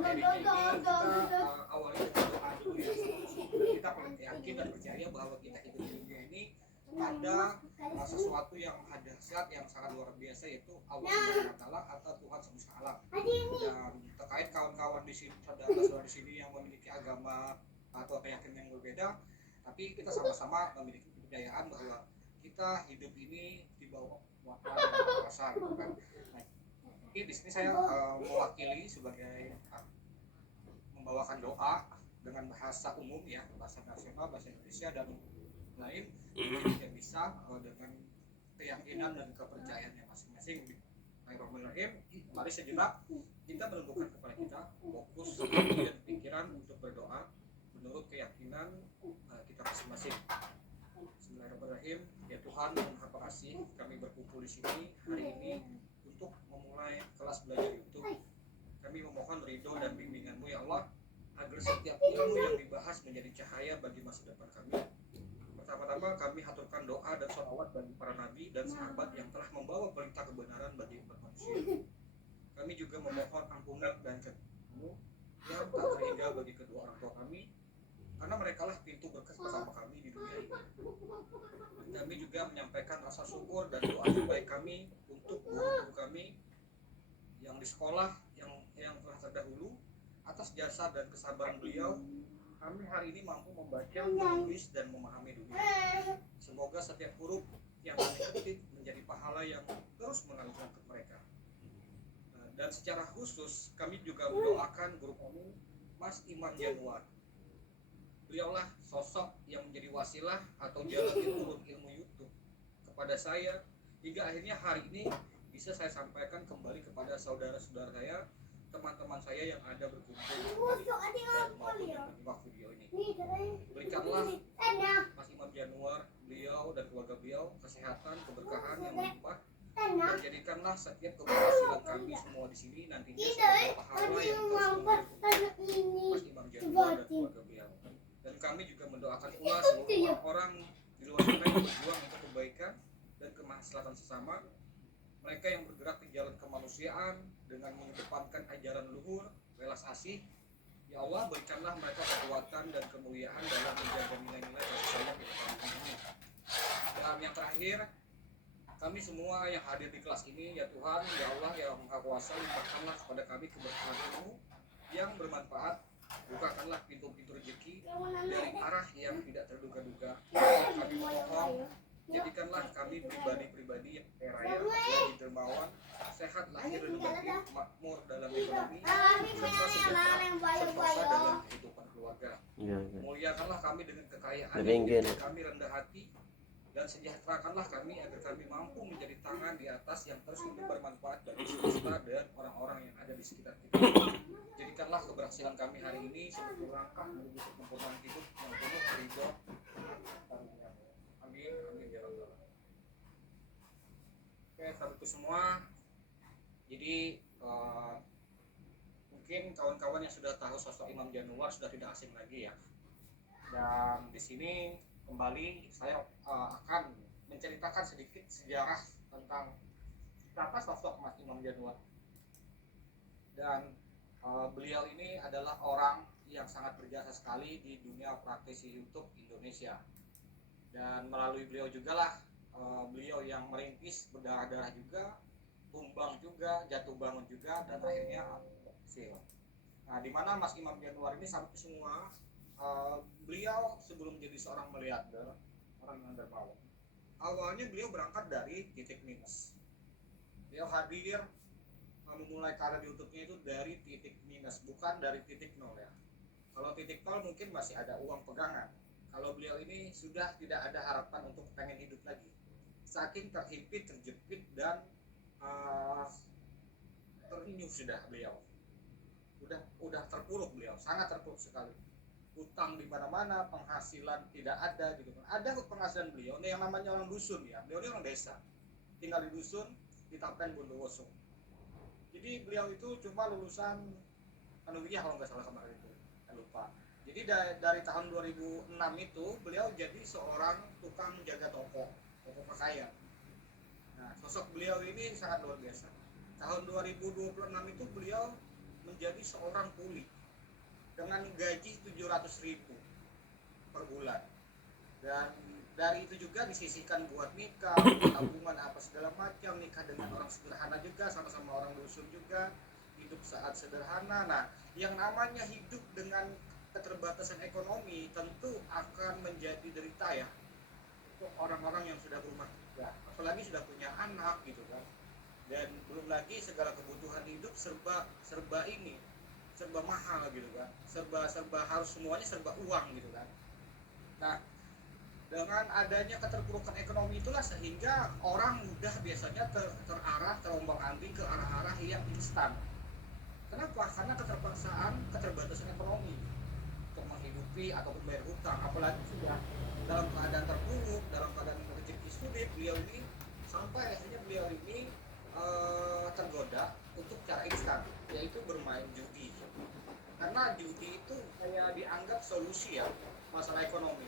materinya ini kita awali dengan doa dulu ya. Kita yakin dan percaya bahwa kita hidup di dunia ini ada sesuatu yang dahsyat yang sangat luar biasa, yaitu Allah Subhanahu wa taala atau Tuhan semesta alam. Dan terkait kawan-kawan di sini, saudara-saudara di sini yang memiliki agama atau keyakinan yang berbeda, tapi kita sama-sama memiliki kepercayaan bahwa kita hidup ini di bawah muatan yang besar, kan? Nah, di sini saya mewakili sebagai membawakan doa dengan bahasa umum ya, bahasa nasional, bahasa Indonesia dan lain, yang bisa dengan keyakinan dan kepercayaannya masing-masing. Bismillahirrahmanirrahim. Mari sejenak kita menundukkan kepala kita, fokus dan pikiran untuk berdoa menurut keyakinan kita masing-masing. Bismillahirrahmanirrahim. Ya Tuhan yang Maha Pengasih, kami berkumpul di sini hari ini untuk memulai kelas belajar YouTube. Kami memohon ridho dan bimbingan-Mu ya Allah, agar setiap ilmu yang dibahas menjadi cahaya bagi masa depan kami. Pertama-tama kami haturkan doa dan sholawat bagi para nabi dan sahabat yang telah membawa berita kebenaran bagi umat manusia. Kami juga memohon ampunan dan kebaikan-Mu yang tak terhingga bagi kedua orang tua kami, karena mereka lah pintu berkah bersama kami di dunia ini. Kami juga menyampaikan rasa syukur dan doa terbaik kami untuk guru-guru kami yang di sekolah yang telah terdahulu. Atas jasa dan kesabaran beliau, kami hari ini mampu membaca, menulis, dan memahami dunia. Semoga setiap huruf yang kami ketik menjadi pahala yang terus mengalir ke mereka. Dan secara khusus, kami juga mendoakan guru kami, Mas Imam Januar. Beliaulah sosok yang menjadi wasilah atau jalan turun ilmu YouTube kepada saya, hingga akhirnya hari ini bisa saya sampaikan kembali kepada saudara-saudara saya, teman-teman saya yang ada berkumpul dan maupun yang menyimak video ini. Berikanlah Mas Imam Januar, beliau dan keluarga beliau kesehatan, keberkahan yang melimpah, dan jadikanlah setiap keberhasilan kami semua di sini nantinya sebagai pahala yang terus mengalir Mas Imam Januar dan keluarga beliau. Dan kami juga mendoakan pula seluruh orang di luar sana yang berjuang untuk kebaikan dan kemaslahatan sesama. Mereka yang bergerak di jalan kemanusiaan dengan mengedepankan ajaran luhur, welas asih. Ya Allah, berikanlah mereka kekuatan dan kemuliaan dalam menjaga nilai-nilai kasih sayang di depan ini. Dan yang terakhir, kami semua yang hadir di kelas ini, ya Tuhan, ya Allah, ya Maha Kuasa, limpahkanlah kepada kami keberkahan-Mu yang bermanfaat. Bukakanlah pintu-pintu rezeki dari arah yang tidak terduga-duga. Kami mohon, jadikanlah kami pribadi-pribadi yang kaya raya, dermawan, sehat lahir dan batin, makmur dalam ekonomi, serta sejahtera sentosa dalam kehidupan keluarga. Muliakanlah kami dengan kekayaan yang kami rendah hati, dan sejahterakanlah kami agar kami mampu menjadi tangan di atas yang terus bermanfaat bagi semesta dan orang-orang yang ada di sekitar kita. Jadikanlah keberhasilan kami hari ini sebagai langkah menuju kesempurnaan hidup yang penuh ridho. Amin, amin ya rabbal alamin. Oke, sahabatku semua. Jadi mungkin kawan-kawan yang sudah tahu sosok Imam Januar sudah tidak asing lagi ya. Dan di sini kembali saya akan menceritakan sedikit sejarah tentang siapa sosok Mas Imam Januar. Dan beliau ini adalah orang yang sangat berjasa sekali di dunia praktisi YouTube Indonesia. Dan melalui beliau juga lah beliau yang merintis berdarah-darah juga, tumbang juga, jatuh bangun juga, dan akhirnya berhasil. Nah, di mana Mas Imam Januar ini sampai semua beliau sebelum menjadi seorang miliarder, orang yang dermawan, awalnya beliau berangkat dari titik minus. Beliau hadir memulai karir di YouTube-nya itu dari titik minus, bukan dari titik nol ya. Kalau titik nol mungkin masih ada uang pegangan. Kalau beliau ini sudah tidak ada harapan untuk pengen hidup lagi. Saking terhimpit, terjepit, dan terenyuh sudah beliau. Udah terpuruk beliau, sangat terpuruk sekali. Utang di mana-mana, penghasilan tidak ada gitu kan. Ada penghasilan beliau, yang namanya orang dusun ya. Beliau ini orang desa. Tinggal di dusun di Tapen Bondowoso. Jadi beliau itu cuma lulusan Anugerah kalau nggak salah kemarin itu, saya lupa. Jadi dari tahun 2006 itu beliau jadi seorang tukang jaga toko pakaian. Nah, sosok beliau ini sangat luar biasa. Tahun 2026 itu beliau menjadi seorang kuli dengan gaji 700.000 per bulan, dan dari itu juga disisihkan buat nikah, tabungan apa segala macam, nikah dengan orang sederhana juga, sama-sama orang dusun juga, hidup saat sederhana. Nah, yang namanya hidup dengan keterbatasan ekonomi tentu akan menjadi derita ya untuk orang-orang yang sudah berumah tangga, apalagi sudah punya anak gitu kan. Dan belum lagi segala kebutuhan hidup serba mahal gitu kan, serba harus semuanya serba uang gitu kan. Nah, dengan adanya keterpurukan ekonomi itulah sehingga orang mudah biasanya terarah, terombang-ambing ke arah-arah yang instan. Kenapa? Karena keterbatasan ekonomi untuk menghidupi ataupun bayar hutang, apalagi sudah dalam keadaan terpuruk, dalam keadaan rezeki sulit. Beliau ini tergoda untuk cara instan, yaitu bermain judi. Karena judi itu kayak dianggap solusi ya masalah ekonomi.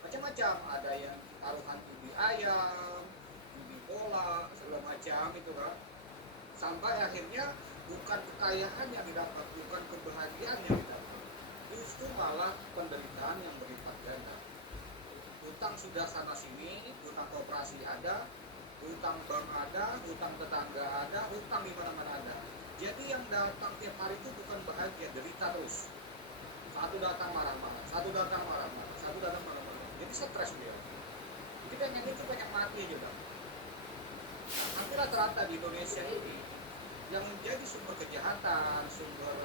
Macam-macam, ada yang taruhan judi ayam, judi bola, segala macam itu kan. Sampai akhirnya bukan kekayaan yang didapat, bukan kebahagiaan yang didapat, justru malah penderitaan yang berlipat ganda. Hutang sudah sana sini, hutang koperasi ada, hutang bank ada, hutang tetangga ada, hutang di mana-mana ada. Jadi yang datang tiap hari itu bukan bahagia, derita terus. Satu datang marah-marah, satu datang marah-marah, satu datang marah-marah. Jadi stres dia. Jadi pengen itu pengen mati juga. Nah, hampir rata-rata di Indonesia ini yang menjadi sumber kejahatan, sumber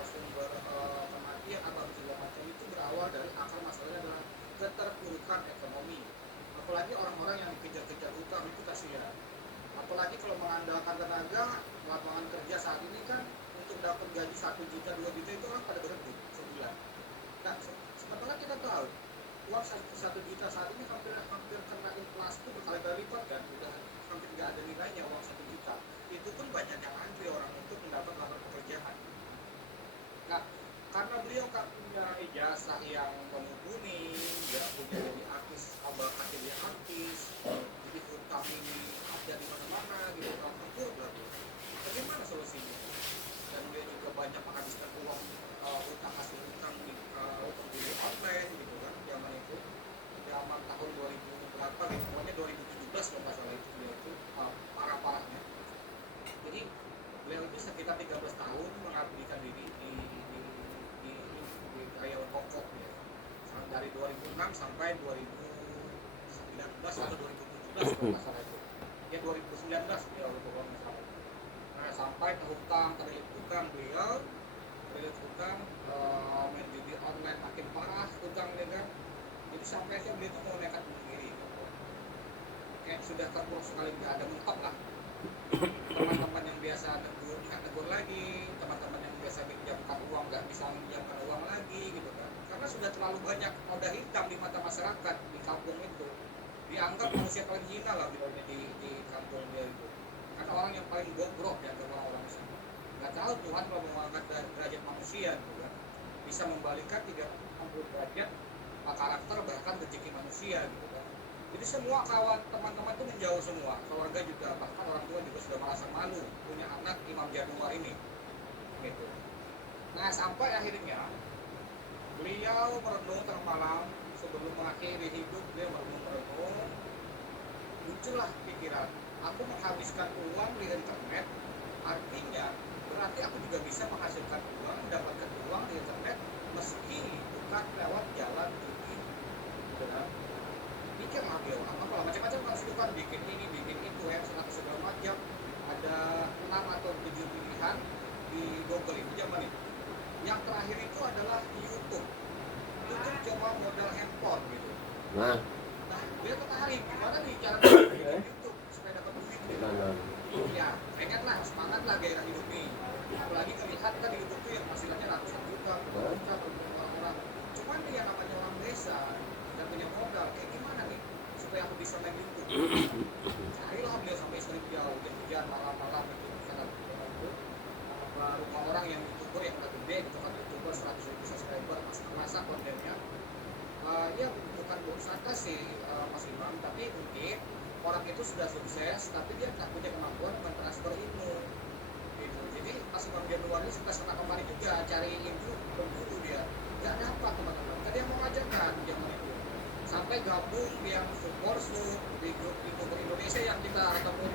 kematian atau segala macam itu berawal dari akar masalahnya adalah keterpurukan ekonomi. Apalagi orang-orang yang dikejar-kejar hutang itu kasihan. Apalagi kalau mengandalkan tenaga, lapangan kerja saat ini kan untuk dapat gaji 1 juta, 2 juta itu orang pada berebut sebulan. Nah, sementara kita tahu uang 1 juta saat ini hampir kena inflasi itu berkali-kali lipat kan, udah hampir nggak ada nilainya uang 1 juta. Itu pun banyak yang antri orang untuk mendapat lapangan pekerjaan. Nah, karena beliau kan punya ijazah yang mumpuni, nggak punya jadi artis, bakat jadi artis, jadi hutang ini ada di mana-mana gitu, terpuruk lah. Bagaimana solusinya? Dan beliau juga banyak menghabiskan uang hutang hasil hutang di judi online gitu kan, zaman tahun 2000 berapa gitu, pokoknya 2017 kalau nggak salah itu beliau itu parah-parahnya. Jadi beliau itu sekitar 13 tahun mengabdikan diri di Karyawan pokok ya. Dari 2006 sampai 2019 atau 2017 kalau nggak salah itu. Ya 2019 beliau itu kalau nggak salah. Nah, sampai ke hutang, terlilit hutang main judi online makin parah hutangnya kan. Jadi sampai beliau itu mau nekat bunuh diri. Kayak sudah terpuruk sekali, nggak ada mentok lah. Teman-teman yang biasa negur lagi, teman-teman yang biasa pinjamkan uang nggak bisa pinjamkan uang lagi gitu kan, karena sudah terlalu banyak noda hitam di mata masyarakat di kampung itu, dianggap manusia paling hina lah di kampung dia itu, karena orang yang paling bobrok di antara orang itu. Nggak tahu Tuhan kalau mengangkat derajat manusia gitu kan, bisa membalikkan 360 derajat karakter bahkan rezeki manusia gitu kan. Jadi semua kawan teman-teman itu menjauh semua, keluarga juga, bahkan orang tua juga sudah merasa malu punya anak Imam Januar ini gitu. Nah, sampai akhirnya beliau merenung tengah malam sebelum mengakhiri hidup, beliau merenung, muncullah pikiran, aku menghabiskan uang di internet, artinya berarti aku juga bisa menghasilkan uang, mendapatkan uang di internet meski bukan lewat jalan judi. Benar? Bikinlah beliau apa macam-macam masukan, bikin ini, bikin itu, segala macam. Ada 6 atau 7 pilihan di Google itu zaman itu. Yang terakhir itu adalah YouTube. YouTube cuma modal handphone gitu. Nah, dia tertarik gimana nih cara bikin YouTube supaya dapat duit gitu. Ya, pengen lah, semangat lah gairah hidup nih. Apalagi terlihat kan di YouTube tuh yang hasilannya ratusan juta, orang-orang. Cuman nih yang namanya orang desa dan punya modal, kayak gimana nih supaya aku bisa main YouTube? Carilah beliau sampai sering jauh, hujan malam-malam itu sangat itu rumah orang yang YouTuber yang udah gede gitu kan, YouTuber 100.000 subscriber, masak kontennya. Ya bukan berusaha sih Mas Imam, tapi mungkin orang itu sudah sukses tapi dia tak punya kemampuan mentransfer ilmu gitu. Jadi Jadi pas Imam Januari suka sana kemari juga cari ilmu berburu dia, nggak dapat teman-teman. Tadi yang mau ngajarkan zaman itu sampai gabung yang support di grup Indonesia yang kita ketemu di